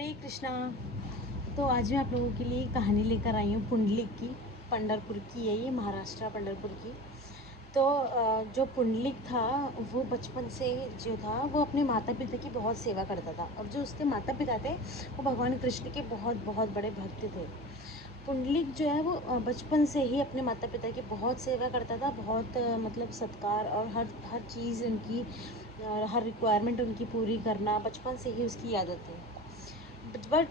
हरे कृष्णा। तो आज मैं आप लोगों के लिए कहानी लेकर आई हूँ पुंडलिक की। पंढरपुर की है ये, महाराष्ट्र पंढरपुर की। तो जो पुंडलिक था वो बचपन से जो था वो अपने माता पिता की बहुत सेवा करता था, और जो उसके माता पिता थे वो भगवान कृष्ण के बहुत बहुत बड़े भक्त थे। पुंडलिक जो है वो बचपन से ही अपने माता पिता की बहुत सेवा करता था, बहुत मतलब सत्कार और हर हर चीज़ उनकी, हर रिक्वायरमेंट उनकी पूरी करना बचपन से ही उसकी आदत थी। बट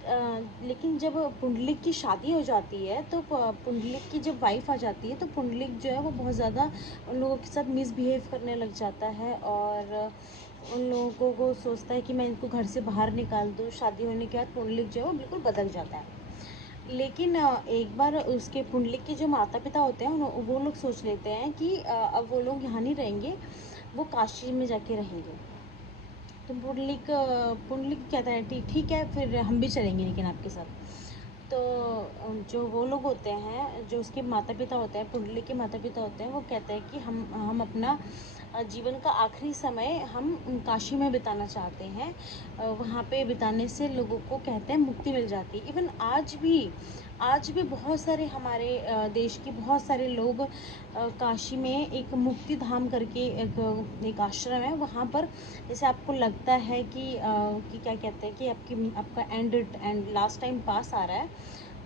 लेकिन जब पुंडलिक की शादी हो जाती है तो पुंडलिक की जब वाइफ आ जाती है तो पुंडलिक जो है वो बहुत ज़्यादा उन लोगों के साथ मिसबिहेव करने लग जाता है, और उन लोगों को सोचता है कि मैं इनको घर से बाहर निकाल दूँ। शादी होने के बाद पुंडलिक जो है वो बिल्कुल बदल जाता है। लेकिन एक बार उसके पुंडलिक के जो माता पिता होते हैं वो लोग सोच लेते हैं कि अब वो लोग यहाँ नहीं रहेंगे, वो काशी में जाके रहेंगे। तो पुंडलिक कहता है ठीक ठीक है, फिर हम भी चलेंगे लेकिन आपके साथ। तो जो वो लोग होते हैं, जो उसके माता पिता होते हैं, पुंडलिक के माता पिता होते हैं, वो कहते हैं कि हम अपना जीवन का आखिरी समय हम काशी में बिताना चाहते हैं। वहाँ पे बिताने से लोगों को कहते हैं मुक्ति मिल जाती है। इवन आज भी बहुत सारे हमारे देश के बहुत सारे लोग काशी में एक मुक्ति धाम करके एक आश्रम है, वहाँ पर जैसे आपको लगता है कि क्या कहते हैं कि आपका एंड लास्ट टाइम पास आ रहा है,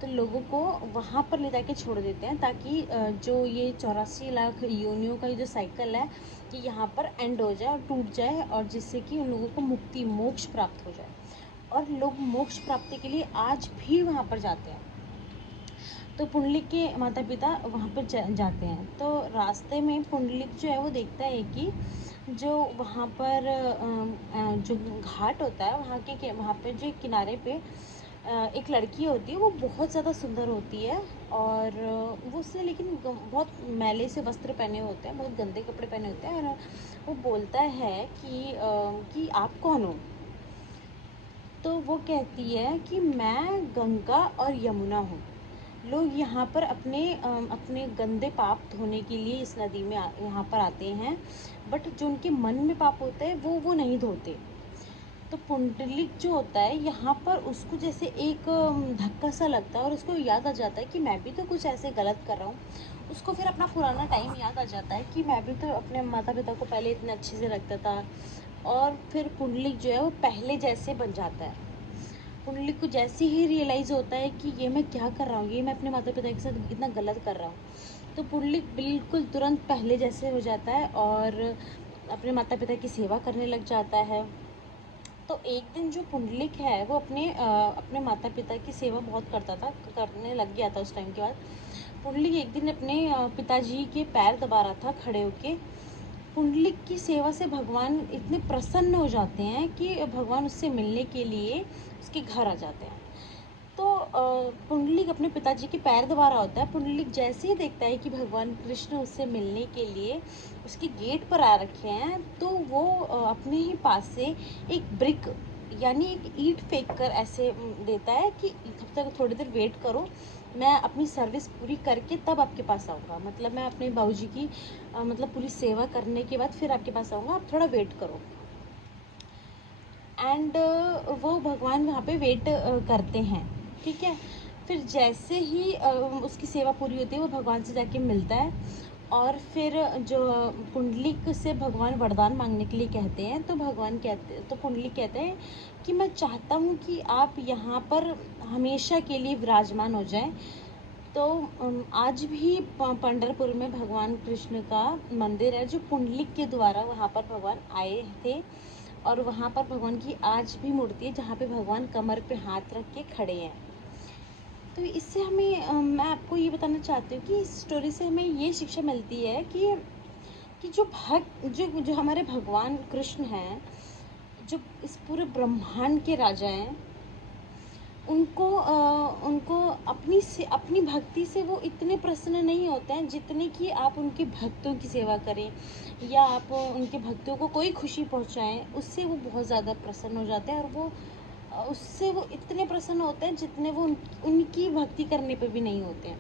तो लोगों को वहाँ पर ले जाके छोड़ देते हैं, ताकि जो ये 84 लाख योनियों का ये जो साइकिल है कि यहाँ पर एंड हो जाए और टूट जाए, और जिससे कि उन लोगों को मुक्ति मोक्ष प्राप्त हो जाए। और लोग मोक्ष प्राप्ति के लिए आज भी वहाँ पर जाते हैं। तो पुंडलिक के माता पिता वहाँ पर जाते हैं। तो रास्ते में पुंडलिक जो है वो देखता है कि जो वहाँ पर जो घाट होता है वहाँ पे जो किनारे पे एक लड़की होती है, वो बहुत ज़्यादा सुंदर होती है, और वो उसने लेकिन बहुत मैले से वस्त्र पहने होते हैं, बहुत गंदे कपड़े पहने होते हैं, और वो बोलता है कि आप कौन हो। तो वो कहती है कि मैं गंगा और यमुना हूँ। लोग यहाँ पर अपने गंदे पाप धोने के लिए इस नदी में यहाँ पर आते हैं, बट जो उनके मन में पाप होते हैं वो नहीं धोते। तो पुंडलिक जो होता है यहाँ पर उसको जैसे एक धक्का सा लगता है, और उसको याद आ जाता है कि मैं भी तो कुछ ऐसे गलत कर रहा हूँ। उसको फिर अपना पुराना टाइम याद आ जाता है कि मैं भी तो अपने माता पिता को पहले इतने अच्छे से रखता था, और फिर पुंडलिक जो है वो पहले जैसे बन जाता है। पुंडलिक को जैसे ही रियलाइज़ होता है कि ये मैं क्या कर रहा हूँ, ये मैं अपने माता पिता के साथ कितना गलत कर रहा हूँ, तो पुंडलिक बिल्कुल तुरंत पहले जैसे हो जाता है और अपने माता पिता की सेवा करने लग जाता है। तो एक दिन जो पुंडलिक है वो अपने माता पिता की सेवा बहुत करता था, करने लग गया था। उस टाइम के बाद पुंडलिक एक दिन अपने पिताजी के पैर दबा रहा था खड़े होके। पुंडलिक की सेवा से भगवान इतने प्रसन्न हो जाते हैं कि भगवान उससे मिलने के लिए उसके घर आ जाते हैं। तो पुंडलिक अपने पिताजी के पैर दबा रहा होता है। पुंडलिक जैसे ही देखता है कि भगवान कृष्ण उससे मिलने के लिए उसके गेट पर आ रखे हैं, तो वो अपने ही पास से एक ब्रिक यानी एक ईंट फेंक कर ऐसे देता है कि तब तक थोड़ी देर वेट करो, मैं अपनी सर्विस पूरी करके तब आपके पास आऊँगा। मतलब मैं अपने बाबूजी की मतलब पूरी सेवा करने के बाद फिर आपके पास आऊँगा, आप थोड़ा वेट करो। एंड वो भगवान वहाँ पे वेट करते हैं, ठीक है। फिर जैसे ही उसकी सेवा पूरी होती है वो भगवान से जाके मिलता है, और फिर जो पुंडलिक से भगवान वरदान मांगने के लिए कहते हैं, तो पुंडलिक कहते हैं कि मैं चाहता हूँ कि आप यहाँ पर हमेशा के लिए विराजमान हो जाएं। तो आज भी पंढरपुर में भगवान कृष्ण का मंदिर है, जो पुंडलिक के द्वारा वहाँ पर भगवान आए थे, और वहाँ पर भगवान की आज भी मूर्ति है जहाँ पे भगवान कमर पे हाथ रख के खड़े हैं। तो इससे हमें मैं आपको ये बताना चाहती हूँ कि इस स्टोरी से हमें ये शिक्षा मिलती है कि जो भक्त जो हमारे भगवान कृष्ण हैं, जो इस पूरे ब्रह्मांड के राजा हैं, उनको अपनी भक्ति से वो इतने प्रसन्न नहीं होते हैं जितने कि आप उनके भक्तों की सेवा करें, या आप उनके भक्तों को कोई खुशी पहुंचाएं, उससे वो बहुत ज़्यादा प्रसन्न हो जाते हैं। और वो उससे वो इतने प्रसन्न होते हैं जितने वो उनकी भक्ति करने पे भी नहीं होते हैं।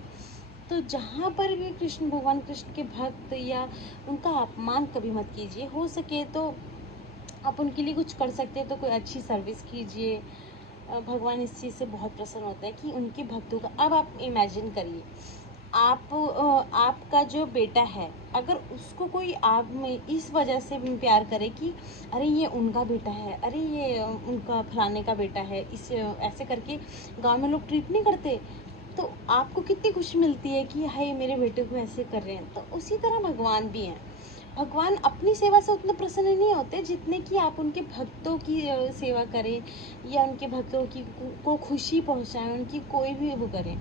तो जहाँ पर भी भगवान कृष्ण के भक्त या उनका अपमान कभी मत कीजिए। हो सके तो आप उनके लिए कुछ कर सकते हैं तो कोई अच्छी सर्विस कीजिए, भगवान इस चीज़ से बहुत प्रसन्न होता है कि उनके भक्तों का, अब आप इमेजिन करिए, आपका जो बेटा है, अगर उसको कोई आप में इस वजह से प्यार करे कि अरे ये उनका बेटा है, अरे ये उनका फलाने का बेटा है, इस ऐसे करके गांव में लोग ट्रीट नहीं करते, तो आपको कितनी खुशी मिलती है कि हाय मेरे बेटे को ऐसे कर रहे हैं। तो उसी तरह भगवान भी हैं। भगवान अपनी सेवा से उतने प्रसन्न नहीं होते जितने कि आप उनके भक्तों की सेवा करें, या उनके भक्तों की को खुशी पहुंचाएं, उनकी कोई भी वो करें।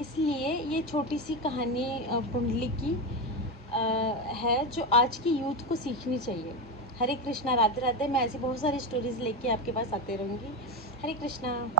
इसलिए ये छोटी सी कहानी पुंडलिक की है, जो आज की यूथ को सीखनी चाहिए। हरे कृष्णा, राधे राधे। मैं ऐसी बहुत सारी स्टोरीज लेके आपके पास आते रहूँगी। हरे कृष्णा।